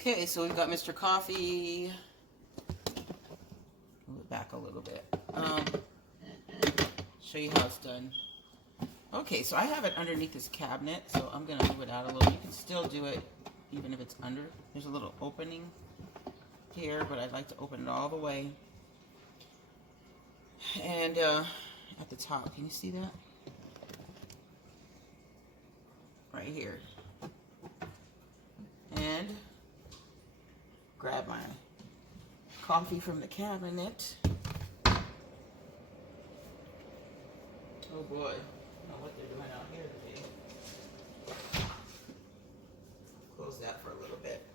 Okay, so we've got Mr. Coffee. Move it back a little bit. Show you how it's done. Okay, so I have it underneath this cabinet, so I'm going to move it out a little. You can still do it even if it's under. There's a little opening here, but I'd like to open it all the way. And at the top, can you see that? Right here. And grab my coffee from the cabinet. Oh boy, I don't know what they're doing out here today. Close that for a little bit.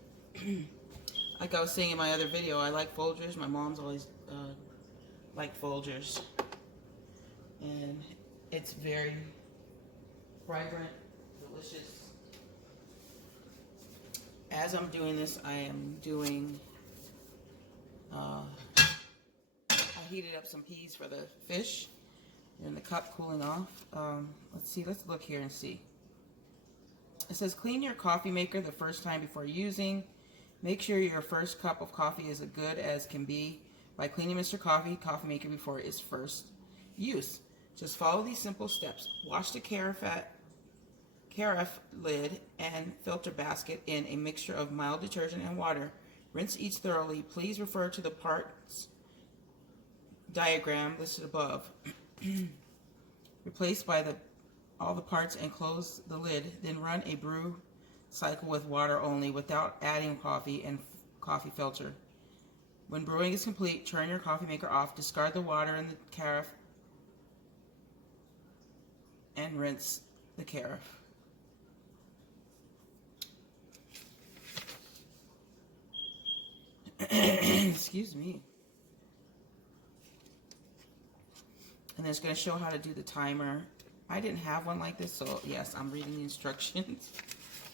Like I was saying in my other video, I like Folgers. My mom's always liked Folgers. And it's very fragrant, delicious. As I'm doing this, I am doing, I heated up some peas for the fish. They're in the cup cooling off. Let's look here and see. It says clean your coffee maker the first time before using. Make sure your first cup of coffee is as good as can be by cleaning Mr. Coffee maker before its first use. Just follow these simple steps. Wash the carafe lid and filter basket in a mixture of mild detergent and water. Rinse each thoroughly. Please refer to the parts diagram listed above. Replace all the parts and close the lid. Then run a brew cycle with water only without adding coffee and coffee filter. When brewing is complete, turn your coffee maker off. Discard the water in the carafe and rinse the carafe. Excuse me. And then it's going to show how to do the timer. I didn't have one like this, so yes, I'm reading the instructions.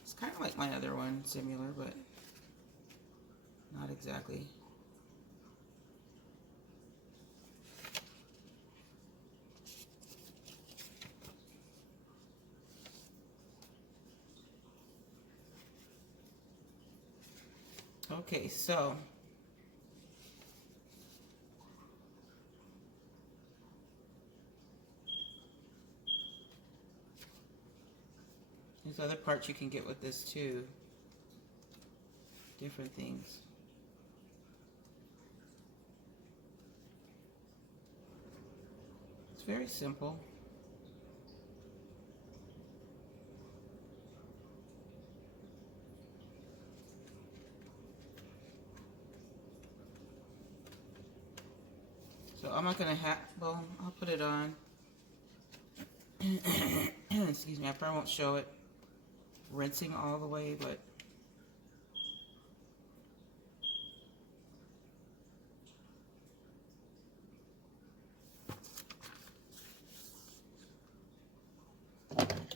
It's kind of like my other one, similar, but not exactly. Okay, so there's other parts you can get with this too. Different things. It's very simple. So I'm not going to well, I'll put it on. Excuse me, I probably won't show it rinsing all the way, but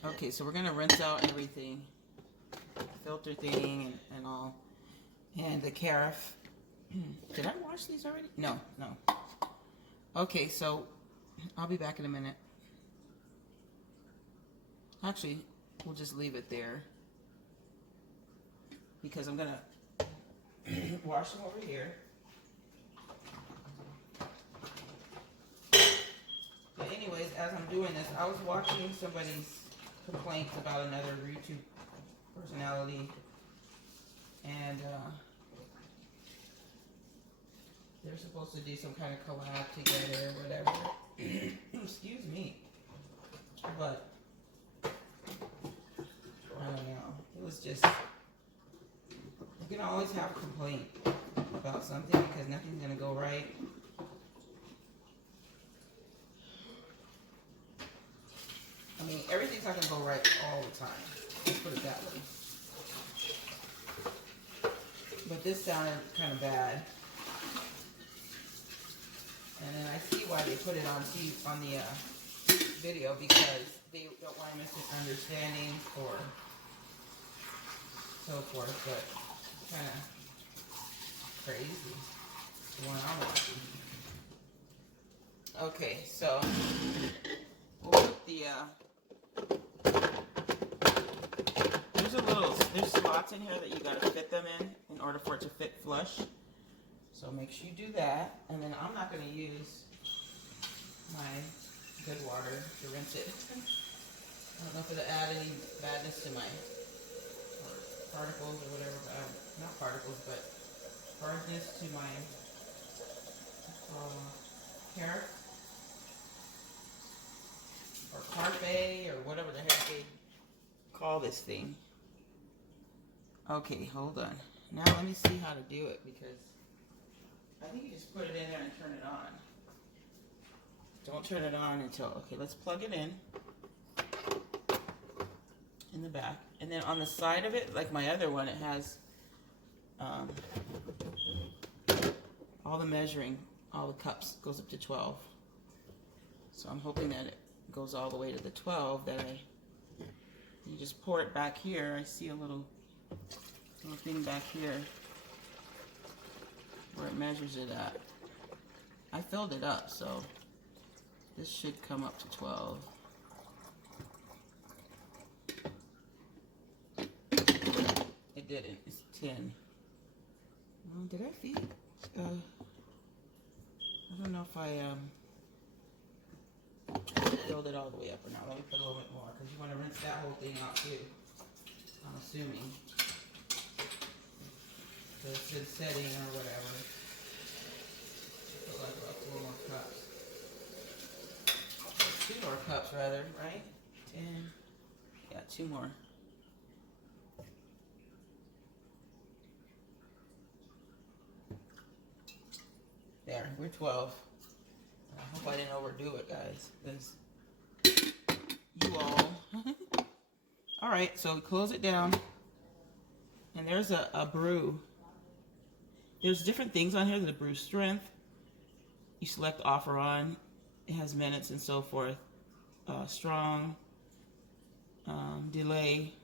okay, so we're going to rinse out everything, filter thing and all, and the carafe. Did I wash these already? No. Okay, so I'll be back in a minute. Actually, we'll just leave it there because I'm gonna wash them over here. But anyways, as I'm doing this, I was watching somebody's complaints about another YouTube personality, and they're supposed to do some kind of collab together or whatever. Excuse me. But I don't know. It was just, you can always have a complaint about something because nothing's going to go right. I mean, everything's not going to go right all the time. Let's put it that way. But this sounded kind of bad. And then I see why they put it on the video, because they don't want misunderstandings or so forth, but it's kind of crazy, the one I'm watching. Okay, so we'll put the, there's a little There's slots in here that you gotta fit them in order for it to fit flush. So make sure you do that. And then I'm not gonna use my good water to rinse it. I don't know if it'll add any badness to my particles or whatever, but not particles, but hardness to my hair or parfait or whatever the heck they call this thing. Okay, hold on. Now let me see how to do it, because I think you just put it in there and turn it on. Don't turn it on until, okay, let's plug it in the back. And then on the side of it, like my other one, it has all the measuring, all the cups, goes up to 12. So I'm hoping that it goes all the way to the 12, that you just pour it back here. I see a little thing back here where it measures it at. I filled it up, so this should come up to 12. It didn't. It's 10. Did I feed? I don't know if I filled it all the way up or not. Let me put a little bit more, because you want to rinse that whole thing out too, I'm assuming. So it's been setting or whatever. Put like about 4 more cups. 2 more cups rather, right? 10. Yeah, 2 more. There, we're 12. I hope I didn't overdo it, guys, because you all. All right, so we close it down, and there's a brew. There's different things on here. There's a brew strength. You select off or on. It has minutes and so forth. Strong, delay.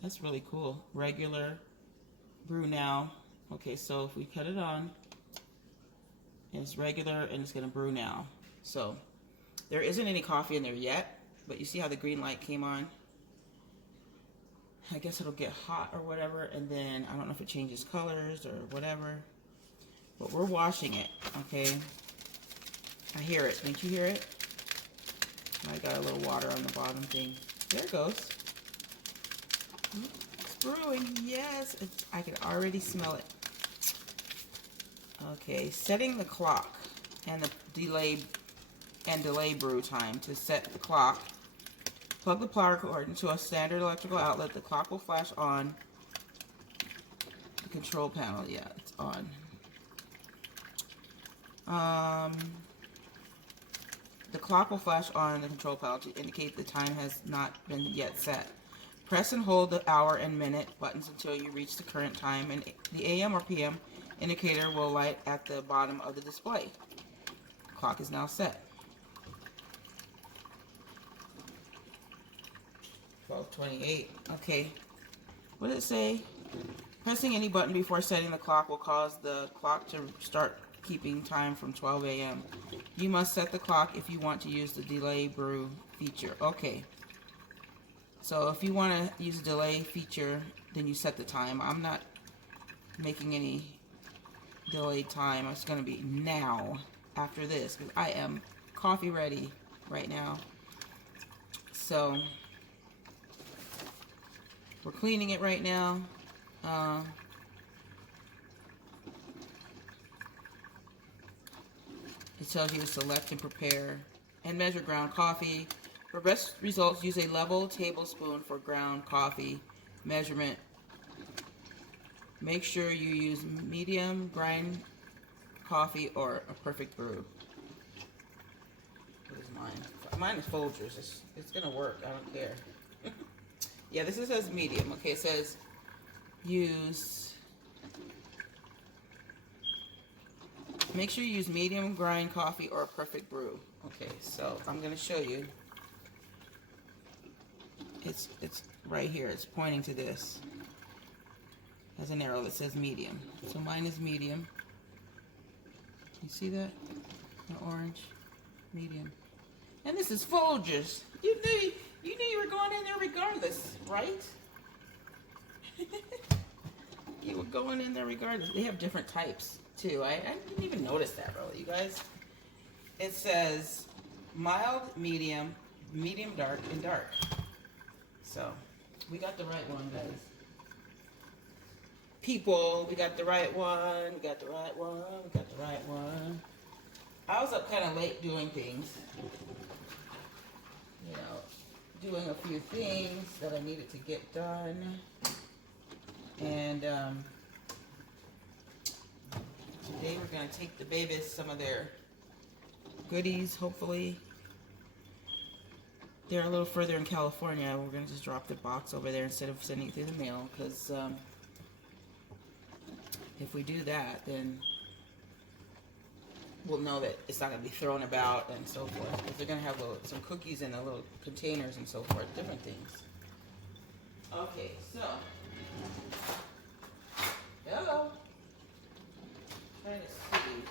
That's really cool. Regular, brew now. Okay, so if we cut it on, it's regular and it's gonna brew now. So there isn't any coffee in there yet, but you see how the green light came on? I guess it'll get hot or whatever, and then I don't know if it changes colors or whatever, but we're washing it, okay? I hear it. Don't you hear it? I got a little water on the bottom thing. There it goes. It's brewing. Yes, I can already smell it. Okay, setting the clock and the delay brew time. To set the clock, plug the power cord into a standard electrical outlet. The clock will flash on the control panel. Yeah, it's on. The clock will flash on the control panel to indicate the time has not been yet set. Press and hold the hour and minute buttons until you reach the current time, and the AM or PM indicator will light at the bottom of the display. The clock is now set. 12:28. Okay. What did it say? Pressing any button before setting the clock will cause the clock to start keeping time from 12 a.m. You must set the clock if you want to use the delay brew feature. Okay. So if you want to use a delay feature, then you set the time. I'm not making any delayed time. It's going to be now after this, because I am coffee ready right now. So we're cleaning it right now. It tells you to select and prepare and measure ground coffee. For best results, use a level tablespoon for ground coffee measurement. Make sure you use medium grind coffee or a perfect brew. What is mine? Mine is Folgers. It's gonna work. I don't care. Yeah, this says medium. Okay, it says use. Make sure you use medium grind coffee or a perfect brew. Okay, so I'm gonna show you. It's right here. It's pointing to this. Has an arrow that says medium. So mine is medium. You see that? The orange, medium. And this is Folgers. You knew you were going in there regardless, right? You were going in there regardless. They have different types too. I didn't even notice that really, you guys. It says mild, medium, medium dark, and dark. So we got the right one, guys. People, we got the right one. We got the right one. We got the right one. I was up kind of late doing things. You know, doing a few things that I needed to get done. And today we're going to take the babies some of their goodies, hopefully. They're a little further in California. We're going to just drop the box over there instead of sending it through the mail, because if we do that, then we'll know that it's not going to be thrown about and so forth. Because they're going to have some cookies in the little containers and so forth, different things. Okay, so... Hello. Trying to see.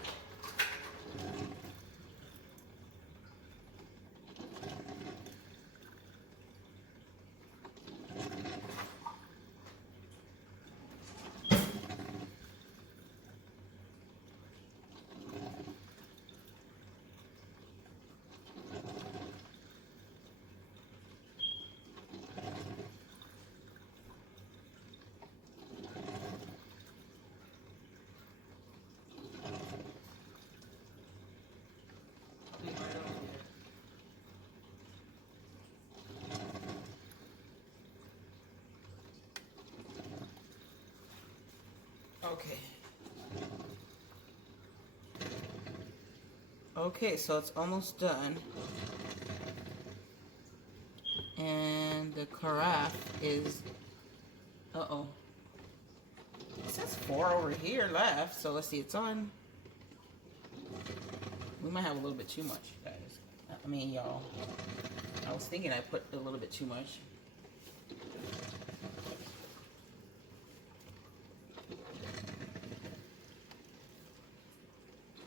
Okay. Okay, so it's almost done. And the carafe is... Uh-oh. It says 4 over here left, so let's see, it's on... We might have a little bit too much, guys. I mean, y'all. I was thinking I put a little bit too much.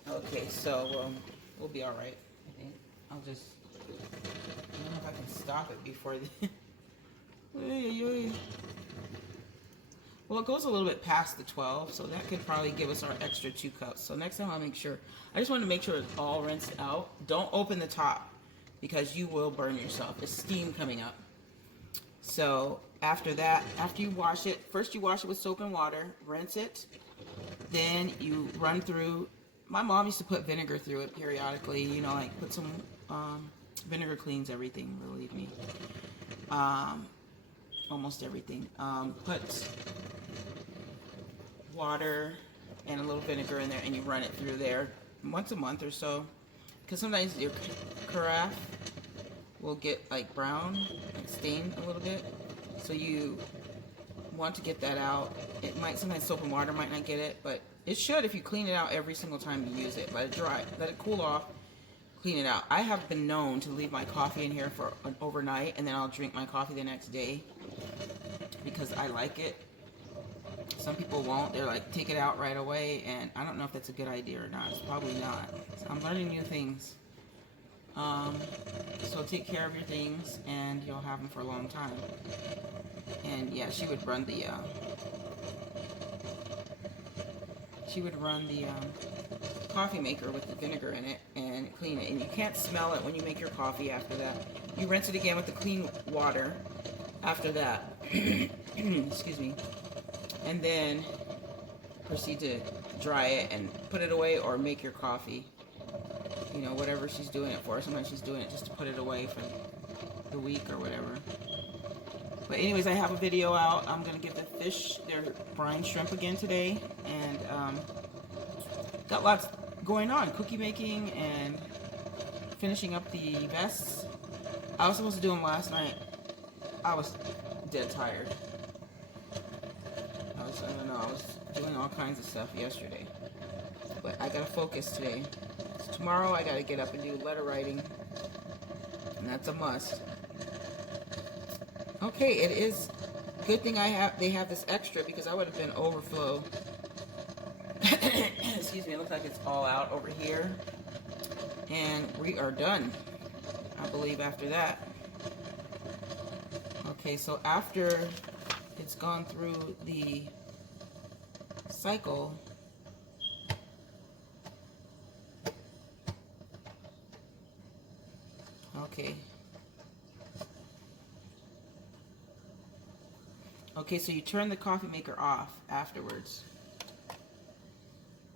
Okay, so we'll be all right. I think I'll just. I don't know if I can stop it before the. Well, it goes a little bit past the 12, so that could probably give us our extra 2 cups. So next time I'll make sure. I just want to make sure it's all rinsed out. Don't open the top because you will burn yourself. There's steam coming up. So after that, after you wash it, first you wash it with soap and water, rinse it, then you run through. My mom used to put vinegar through it periodically, you know, like put some, vinegar cleans everything, believe me. Almost everything. Put water and a little vinegar in there and you run it through there once a month or so. Because sometimes your carafe will get like brown and stain a little bit. So you want to get that out. It might, sometimes soap and water might not get it, but it should if you clean it out every single time you use it. Let it dry, let it cool off, clean it out. I have been known to leave my coffee in here for an overnight and then I'll drink my coffee the next day because I like it. Some people won't. They're like, take it out right away, and I don't know if that's a good idea or not. It's probably not. So I'm learning new things. So take care of your things and you'll have them for a long time. And yeah, she would run the coffee maker with the vinegar in it and clean it. And you can't smell it when you make your coffee after that. You rinse it again with the clean water after that. Excuse me. And then proceed to dry it and put it away or make your coffee. You know, whatever she's doing it for. Sometimes she's doing it just to put it away for the week or whatever. But anyways, I have a video out. I'm going to give the fish their brine shrimp again today. And got lots going on. Cookie making and finishing up the vests. I was supposed to do them last night. I was dead tired. I don't know, I was doing all kinds of stuff yesterday. But I gotta focus today. So tomorrow I gotta get up and do letter writing. And that's a must. Okay, it is good thing they have this extra because I would have been overflow. Excuse me, it looks like it's all out over here. And we are done, I believe, after that. Okay, so after it's gone through the cycle. Okay. Okay, so you turn the coffee maker off afterwards.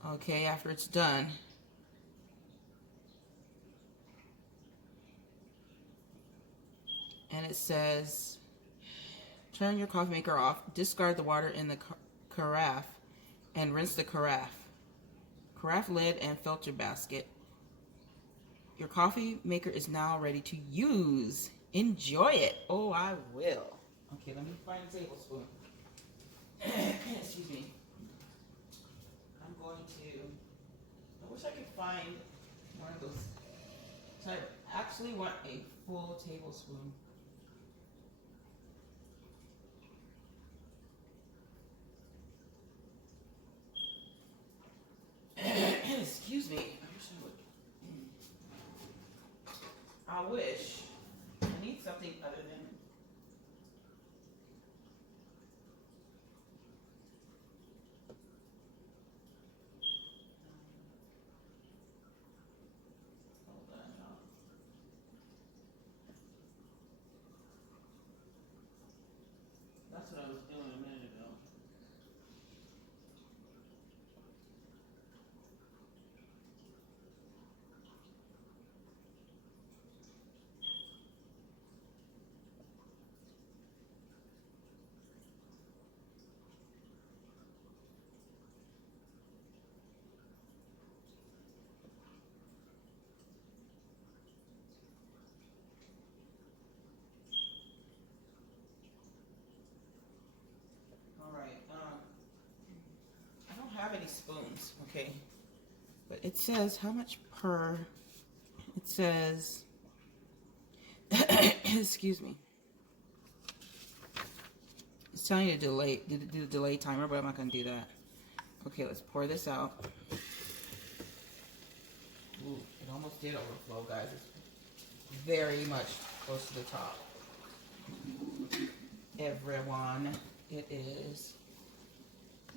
Okay, after it's done. And it says, turn your coffee maker off, discard the water in the carafe, and rinse the carafe. Carafe lid and filter basket. Your coffee maker is now ready to use. Enjoy it. Oh, I will. Okay, let me find a tablespoon. Excuse me. I'm going to, I wish I could find one of those. So I actually want a full tablespoon. Excuse me. I wish. I need something other than. Hold on, y'all. That's what I was doing a minute ago. Alright, I don't have any spoons, okay? But it says how much per, it says, excuse me. It's telling you to delay, do the delay timer, but I'm not going to do that. Okay, let's pour this out. Ooh, it almost did overflow, guys. It's very much close to the top. Everyone, it is.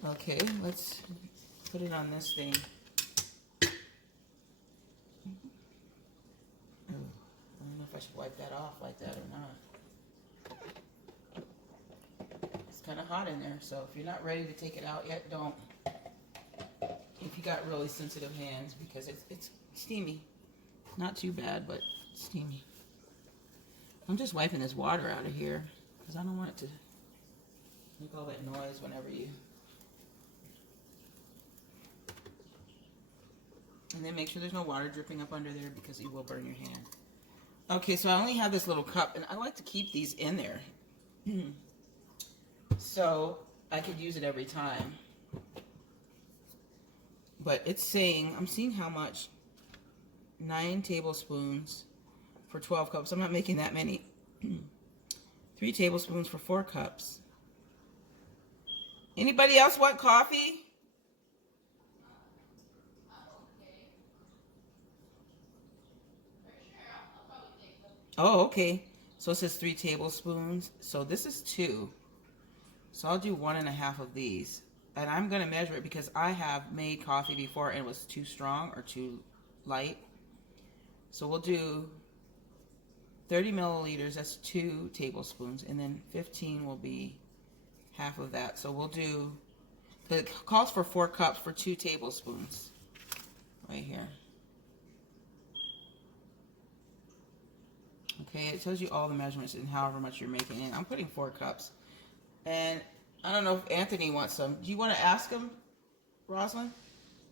Okay, let's put it on this thing. I don't know if I should wipe that off like that or not. It's kind of hot in there, so if you're not ready to take it out yet, don't. If you got really sensitive hands, because it's steamy. Not too bad, but steamy. I'm just wiping this water out of here because I don't want it to make all that noise whenever you. And then make sure there's no water dripping up under there because you will burn your hand. Okay, so I only have this little cup, and I like to keep these in there. So I could use it every time. But it's saying, I'm seeing how much. 9 tablespoons for 12 cups. I'm not making that many. 3 tablespoons for 4 cups. Anybody else want coffee? Oh, okay. So it says 3 tablespoons. So this is 2. So I'll do 1.5 of these. And I'm going to measure it because I have made coffee before and it was too strong or too light. So we'll do 30 milliliters, that's 2 tablespoons, and then 15 will be half of that. So we'll do, it calls for 4 cups for 2 tablespoons, right here. Okay, it tells you all the measurements and however much you're making it. I'm putting 4 cups. And I don't know if Anthony wants some. Do you want to ask him, Rosalind?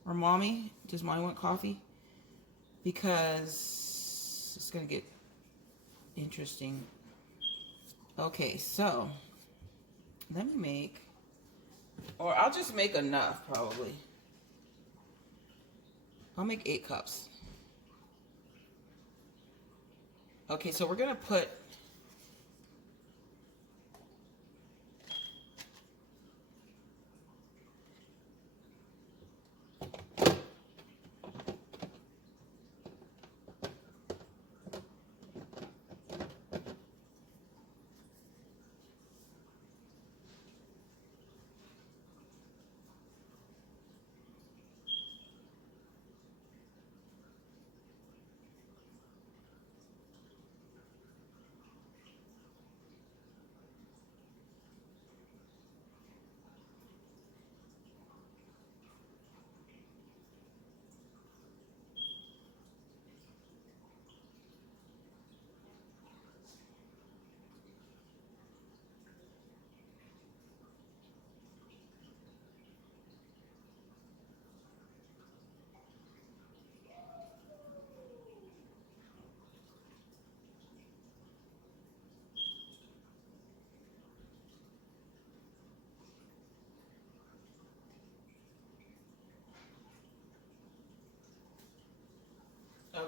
Or Mommy? Does Mommy want coffee? Because it's going to get interesting. Okay, so let me make, or I'll just make enough probably. I'll make 8 cups. Okay, so we're going to put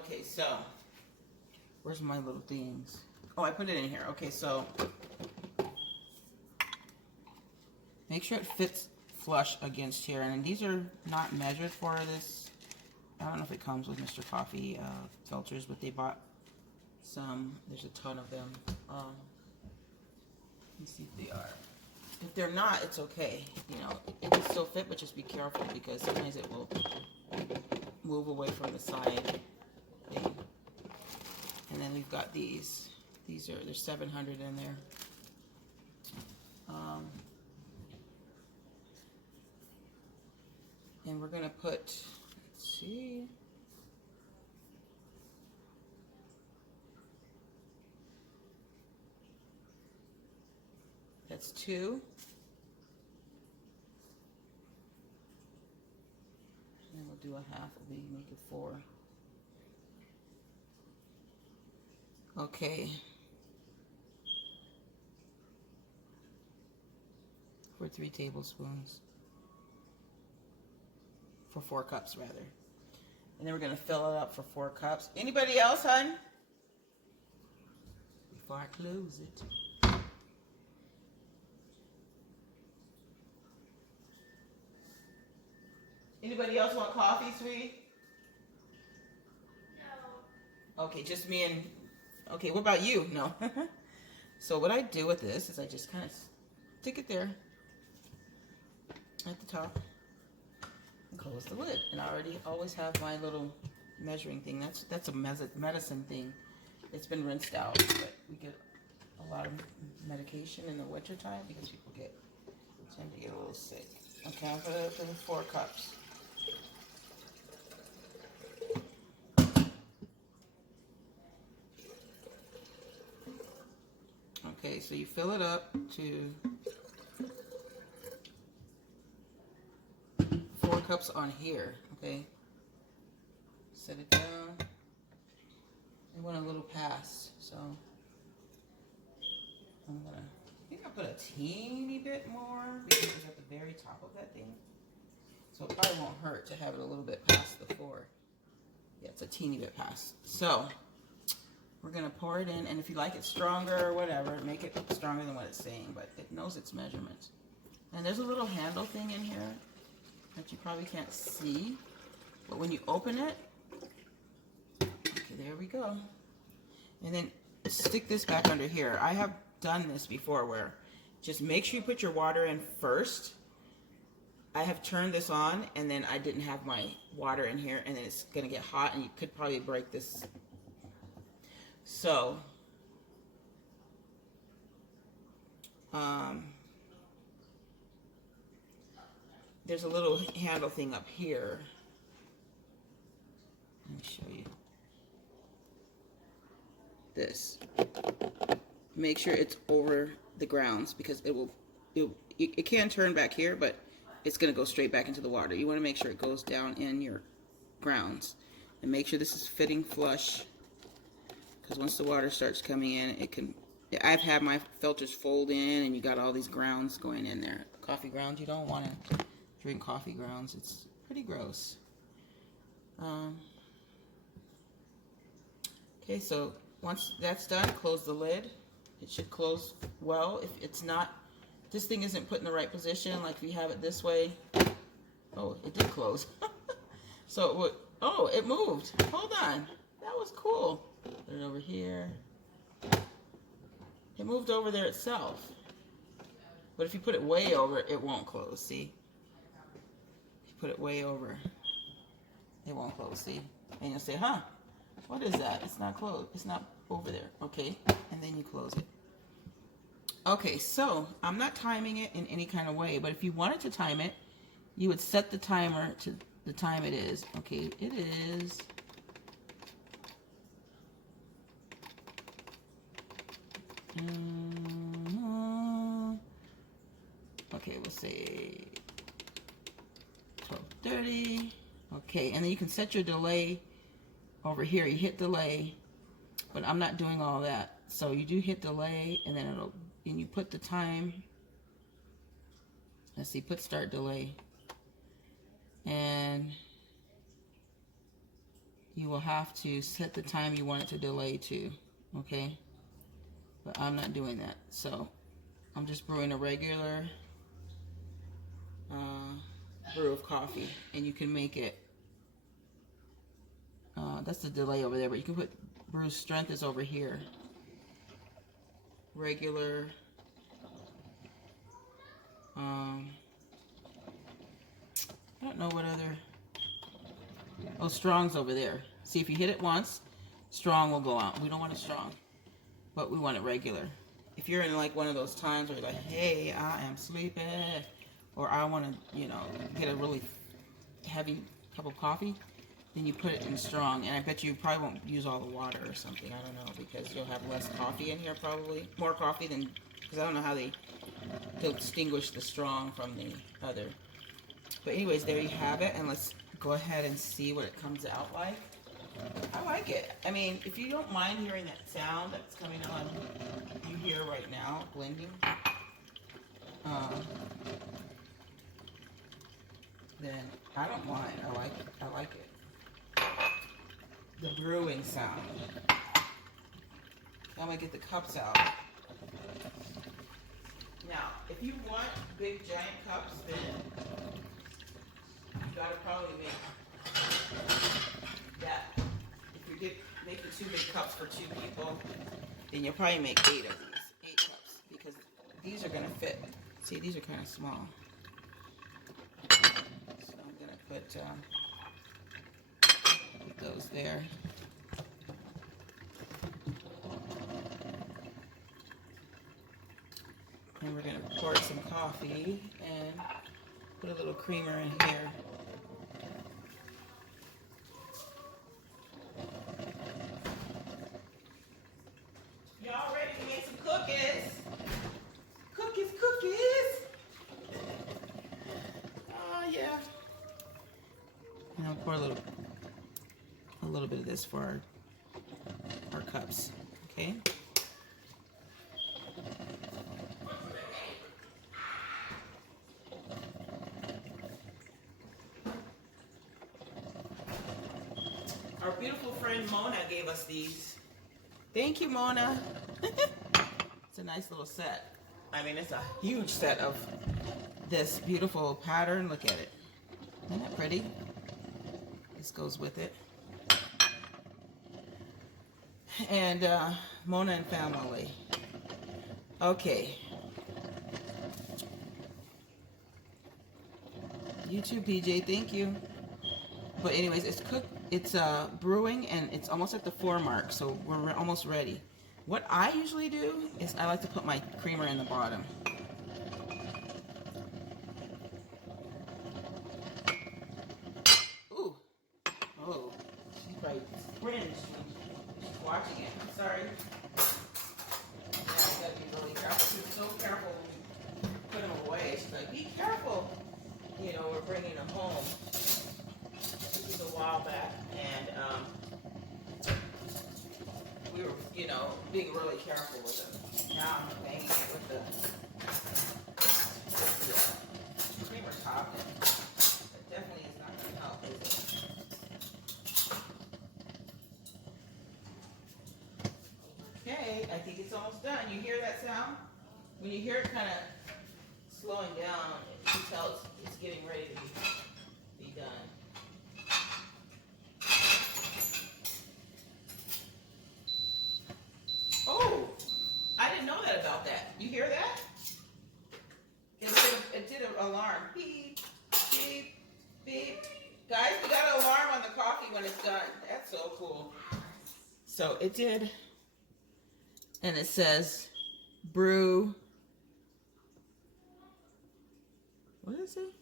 Okay, so where's my little things? Oh, I put it in here. Okay, so make sure it fits flush against here. And these are not measured for this. I don't know if it comes with Mr. Coffee filters, but they bought some. There's a ton of them. Let's see if they are. If they're not, it's okay. You know, it can still fit, but just be careful because sometimes it will move away from the side thing. And then we've got these. There's 700 in there. And we're gonna put, let's see. That's 2. And then we'll do a half, make it 4. Okay. For 3 tablespoons. For 4 cups, rather. And then we're going to fill it up for 4 cups. Anybody else, hon? Before I close it. Anybody else want coffee, sweetie? No. Okay, just me and... Okay, what about you? No. So what I do with this is I just kind of stick it there at the top and close the lid. And I already always have my little measuring thing. That's a medicine thing. It's been rinsed out, but we get a lot of medication in the winter time because people tend to get a little sick. Okay, I'm gonna put in 4 cups. Okay, so you fill it up to 4 cups on here, okay? Set it down. I went a little past, so I think I'll put a teeny bit more because it's at the very top of that thing. So it probably won't hurt to have it a little bit past the 4. Yeah, it's a teeny bit past. So we're gonna pour it in, and if you like it stronger or whatever, make it stronger than what it's saying, but it knows its measurements. And there's a little handle thing in here that you probably can't see, but when you open it, okay, there we go. And then stick this back under here. I have done this before where just make sure you put your water in first. I have turned this on and then I didn't have my water in here, and then it's gonna get hot and you could probably break this. So there's a little handle thing up here. Let me show you this. Make sure it's over the grounds because it can turn back here, but it's going to go straight back into the water. You want to make sure it goes down in your grounds, and make sure this is fitting flush, because once the water starts coming in, it can. I've had my filters fold in and you got all these grounds going in there. Coffee grounds, you don't want to drink coffee grounds. It's pretty gross. Okay, so once that's done, close the lid. It should close well. If it's not, this thing isn't put in the right position, like if you have it this way. Oh, it did close. So it would, oh, it moved. Hold on. That was cool. Put it over here. It moved over there itself. But if you put it way over, it won't close, see? If you put it way over, it won't close, see? And you'll say, huh, what is that? It's not closed. It's not over there. Okay, and then you close it. Okay, so I'm not timing it in any kind of way, but if you wanted to time it, you would set the timer to the time it is. Okay, it is... okay, we'll say 12:30. Okay, and then you can set your delay over here. You hit delay, but I'm not doing all that. So you do hit delay, and then and you put the time. Let's see, put start delay, and you will have to set the time you want it to delay to, okay? But I'm not doing that, so I'm just brewing a regular brew of coffee, and you can make it, that's the delay over there, but you can put brew strength is over here. Regular, I don't know what other, oh, strong's over there. See, if you hit it once, strong will go out. We don't want it strong, but we want it regular. If you're in like one of those times where you're like, hey, I am sleepy, or I want to, you know, get a really heavy cup of coffee, then you put it in strong. And I bet you probably won't use all the water or something. I don't know, because you'll have less coffee in here probably. More coffee than, because I don't know how they distinguish the strong from the other. But anyways, there you have it. And let's go ahead and see what it comes out like. I like it. I mean, if you don't mind hearing that sound that's coming on, you hear right now, blending. Then I don't mind. I like it. I like it. The brewing sound. I'm gonna get the cups out. Now, if you want big giant cups, then you gotta probably make that. If you get making 2 big cups for 2 people, then you'll probably make 8 of these, 8 cups, because these are gonna fit. See, these are kind of small. So I'm gonna put those there. And we're gonna pour some coffee and put a little creamer in here. Y'all ready to make some cookies? Cookies, cookies! Oh yeah. And I'll pour a little bit of this for our cups, okay? Our beautiful friend Mona gave us these. Thank you, Mona. It's a nice little set. I mean, it's a huge set of this beautiful pattern. Look at it. Isn't that pretty? This goes with it. And Mona and family. Okay. You too, PJ. Thank you. But anyways, it's cooked. It's brewing, and it's almost at the 4 mark, so we're almost ready. What I usually do is I like to put my creamer in the bottom. Ooh. Oh. She probably cringed when she's watching it. I'm sorry. Yeah, I gotta be really careful. She was so careful when we put them away. She's like, be careful. You know, we're bringing them home. This was a while back, and we were, you know, being really careful with them. Now I'm banging it with the creamer top, and it definitely is not going to help, is it? Okay, I think it's almost done. You hear that sound? When you hear it kind of slowing down, you can tell it's getting ready to be done. Oh, I didn't know that about that. You hear that? It did an alarm. Beep, beep, beep. Guys, we got an alarm on the coffee when it's done. That's so cool. So it did. And it says brew. What is it?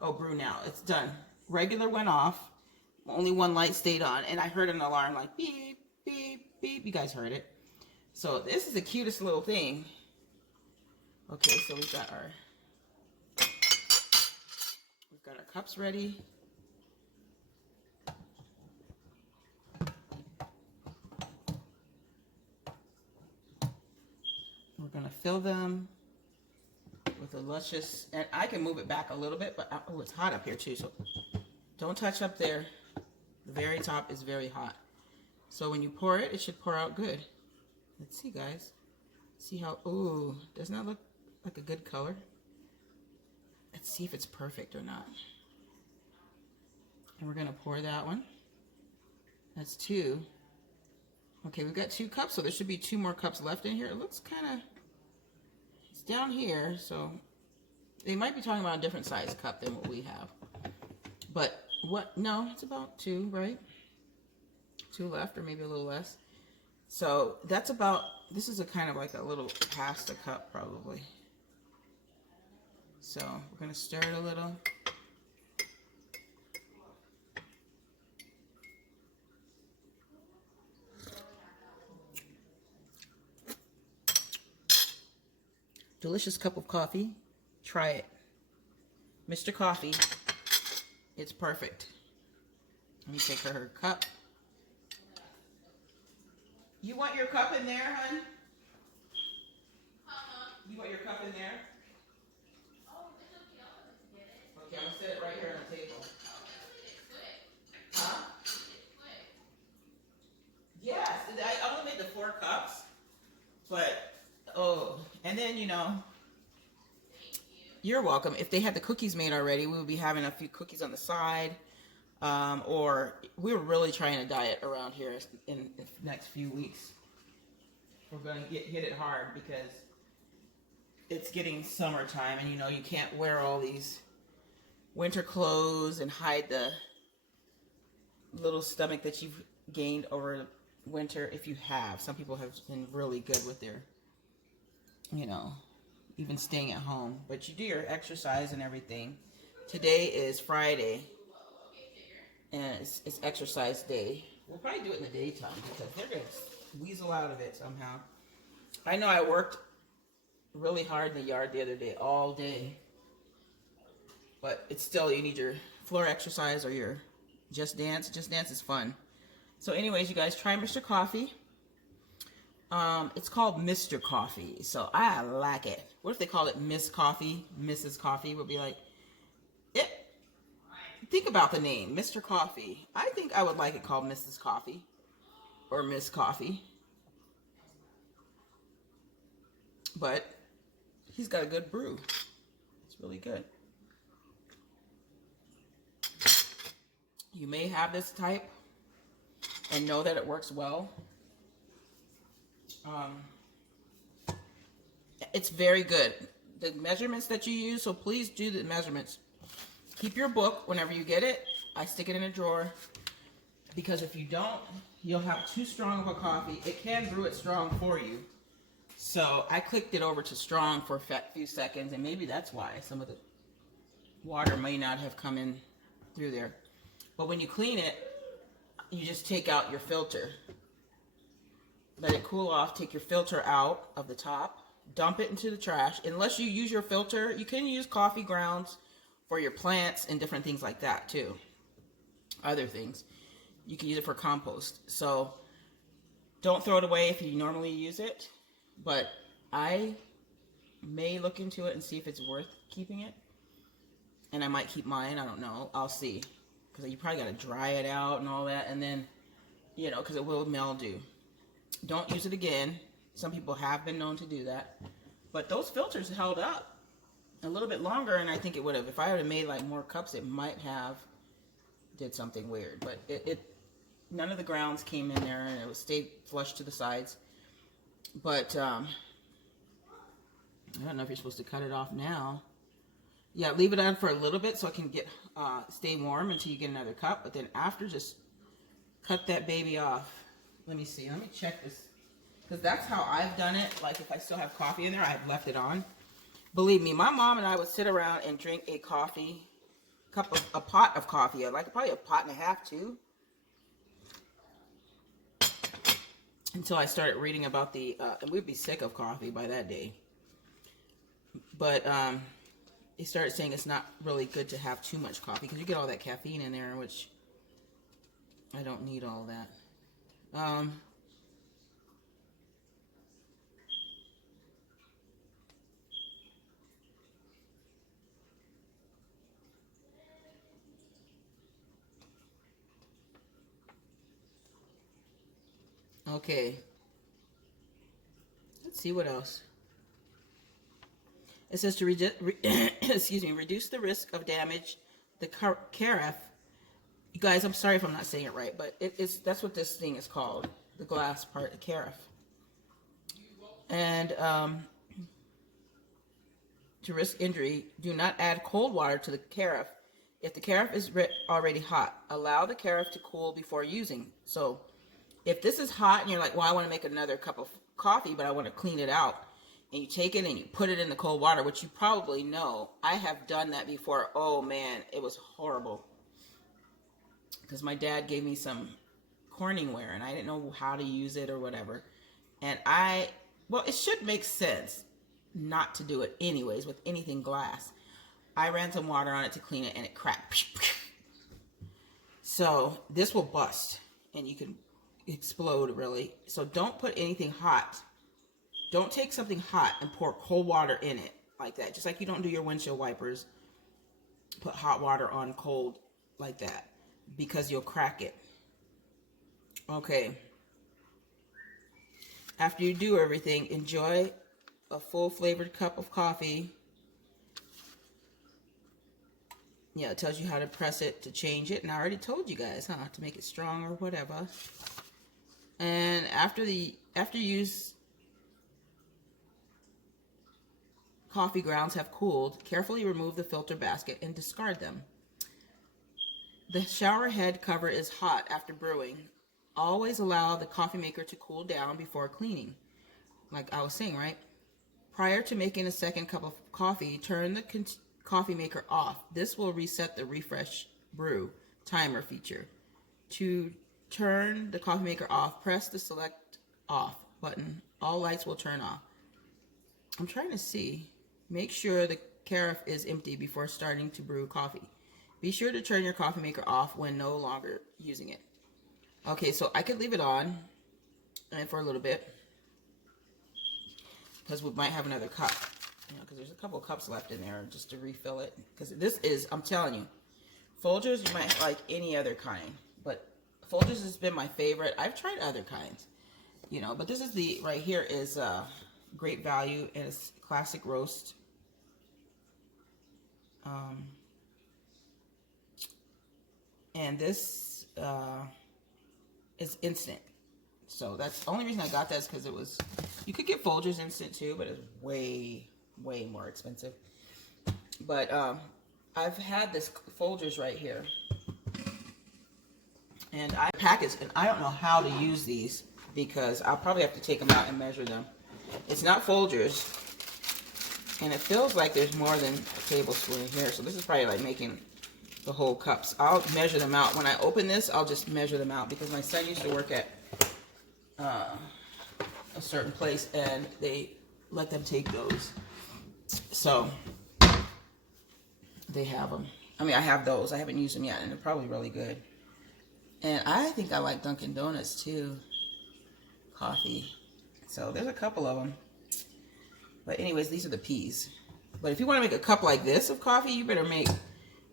Oh, brew now. It's done. Regular went off. Only 1 light stayed on. And I heard an alarm like beep, beep, beep. You guys heard it. So this is the cutest little thing. Okay, so we've got our cups ready. We're gonna fill them with a luscious, and I can move it back a little bit, but oh, it's hot up here too, so don't touch up there. The very top is very hot. So when you pour it, it should pour out good. Let's see, guys. See how, ooh, doesn't that look like a good color? Let's see if it's perfect or not. And we're gonna pour that one. That's 2. Okay, we've got 2 cups, so there should be 2 more cups left in here. It looks kind of, it's down here, so they might be talking about a different size cup than what we have. But what, no, it's about 2, right? 2 left, or maybe a little less. So that's about, this is a kind of like a little past a cup probably. So we're gonna stir it a little. Delicious cup of coffee. Try it. Mr. Coffee. It's perfect. Let me take her cup. You want your cup in there, hon? You want your cup in there? Okay, I'm gonna set it right here on the table. Huh? Yes, I only made the 4 cups, but oh, and then you know, you're welcome. If they had the cookies made already, we would be having a few cookies on the side, or we were really trying to diet around here in the next few weeks. We're gonna hit it hard because it's getting summertime, and you know you can't wear all these winter clothes and hide the little stomach that you've gained over winter if you have. Some people have been really good with their, you know, even staying at home. But you do your exercise and everything. Today is Friday, and it's exercise day. We'll probably do it in the daytime because they're going to weasel out of it somehow. I know I worked really hard in the yard the other day, all day. But it's still, you need your floor exercise or your Just Dance. Just Dance is fun. So anyways, you guys, try Mr. Coffee. It's called Mr. Coffee, so I like it. What if they called it Miss Coffee? Mrs. Coffee would be like, it. Think about the name, Mr. Coffee. I think I would like it called Mrs. Coffee or Miss Coffee. But he's got a good brew. It's really good. You may have this type and know that it works well. It's very good. The measurements that you use, so please do the measurements. Keep your book whenever you get it. I stick it in a drawer because if you don't, you'll have too strong of a coffee. It can brew it strong for you. So I clicked it over to strong for a few seconds, and maybe that's why some of the water may not have come in through there. But when you clean it, you just take out your filter. Let it cool off, take your filter out of the top, dump it into the trash. Unless you use your filter, you can use coffee grounds for your plants and different things like that too. Other things. You can use it for compost. So don't throw it away if you normally use it. But I may look into it and see if it's worth keeping it. And I might keep mine, I don't know. I'll see. Because you probably got to dry it out and all that. And then, you know, because it will mildew. Don't use it again. Some people have been known to do that. But those filters held up a little bit longer, and I think it would have. If I would have made like more cups, it might have did something weird. But none of the grounds came in there, and it stayed flush to the sides. But I don't know if you're supposed to cut it off now. Yeah, leave it on for a little bit so it can get stay warm until you get another cup. But then after, just cut that baby off. Let me see. Let me check this. Because that's how I've done it. Like if I still have coffee in there, I've left it on. Believe me, my mom and I would sit around and drink a pot of coffee. Like probably a pot and a half too. Until I started reading about and we'd be sick of coffee by that day. But they started saying it's not really good to have too much coffee because you get all that caffeine in there, which I don't need all that. Okay. Let's see what else. It says to excuse me, reduce the risk of damage. The carafe. You guys, I'm sorry if I'm not saying it right, but that's what this thing is called. The glass part, the carafe. And to risk injury, do not add cold water to the carafe. If the carafe is already hot, allow the carafe to cool before using. So if this is hot and you're like, well, I want to make another cup of coffee, but I want to clean it out, and you take it and you put it in the cold water, which you probably know. I have done that before. Oh man, it was horrible. Because my dad gave me some Corningware and I didn't know how to use it or whatever. And well, it should make sense not to do it anyways with anything glass. I ran some water on it to clean it and it cracked. So this will bust and you can explode really. So don't put anything hot. Don't take something hot and pour cold water in it like that. Just like you don't do your windshield wipers. Put hot water on cold like that because you'll crack it. Okay. After you do everything, enjoy a full flavored cup of coffee. Yeah, it tells you how to press it to change it. And I already told you guys, to make it strong or whatever. And after you use coffee grounds have cooled, carefully remove the filter basket and discard them. The shower head cover is hot after brewing. Always allow the coffee maker to cool down before cleaning. Like I was saying, right? Prior to making a second cup of coffee, turn the coffee maker off. This will reset the refresh brew timer feature. To turn the coffee maker off, press the select off button. All lights will turn off. I'm trying to see. Make sure the carafe is empty before starting to brew coffee. Be sure to turn your coffee maker off when no longer using it. Okay, so I could leave it on for a little bit because we might have another cup. Because there's a couple of cups left in there just to refill it. Because this is, I'm telling you, Folgers, you might like any other kind, but Folgers has been my favorite. I've tried other kinds, but this is right here is great value, and it's classic roast. And this is instant. So that's the only reason I got that is because you could get Folgers instant too, but it's way, way more expensive. But I've had this Folgers right here. And I packaged, and I don't know how to use these because I'll probably have to take them out and measure them. It's not Folgers, and it feels like there's more than a tablespoon in here. So this is probably like making the whole cups. I'll measure them out. When I open this, I'll just measure them out because my son used to work at a certain place, and they let them take those. So they have them. I mean, I have those. I haven't used them yet, and they're probably really good. And I think I like Dunkin' Donuts too. Coffee. So there's a couple of them. But anyways, these are the peas. But if you want to make a cup like this of coffee, you better make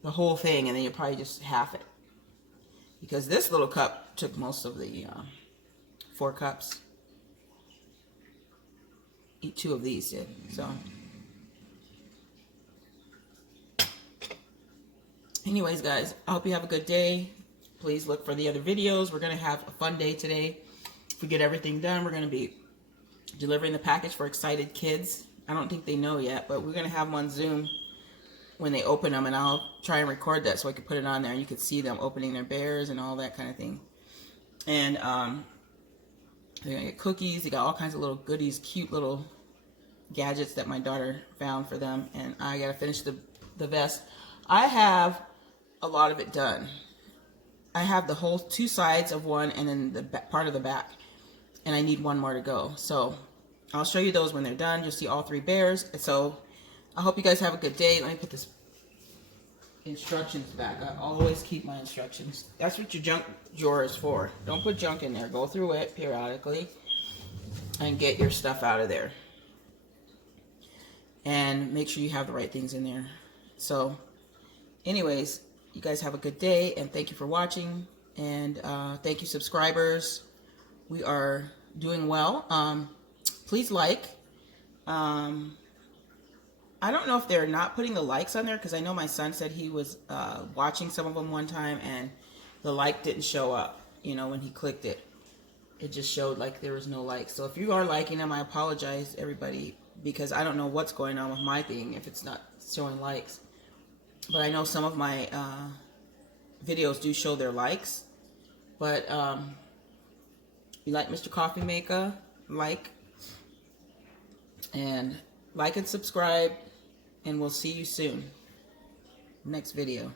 the whole thing, and then you'll probably just half it. Because this little cup took most of the 4 cups. Eat 2 of these did. So anyways, guys, I hope you have a good day. Please look for the other videos. We're going to have a fun day today. If we get everything done, we're going to be delivering the package for excited kids. I don't think they know yet, but we're going to have them on Zoom when they open them, and I'll try and record that so I can put it on there and you can see them opening their bears and all that kind of thing. And they're going to get cookies. They got all kinds of little goodies, cute little gadgets that my daughter found for them. And I got to finish the vest. I have a lot of it done. I have the whole 2 sides of one and then the part of the back. And I need 1 more to go. So I'll show you those when they're done. You'll see all 3 bears. And so I hope you guys have a good day. Let me put this instructions back. I always keep my instructions. That's what your junk drawer is for. Don't put junk in there. Go through it periodically and get your stuff out of there. And make sure you have the right things in there. So anyways, you guys have a good day, and thank you for watching. And thank you, subscribers. We are doing well. Please like. I don't know if they're not putting the likes on there, because I know my son said he was watching some of them one time and the like didn't show up. You know, when he clicked it, it just showed like there was no like. So if you are liking them, I apologize, everybody, because I don't know what's going on with my thing if it's not showing likes. But I know some of my videos do show their likes. But you like Mr. Coffee Maker, like and subscribe, and we'll see you soon. Next video.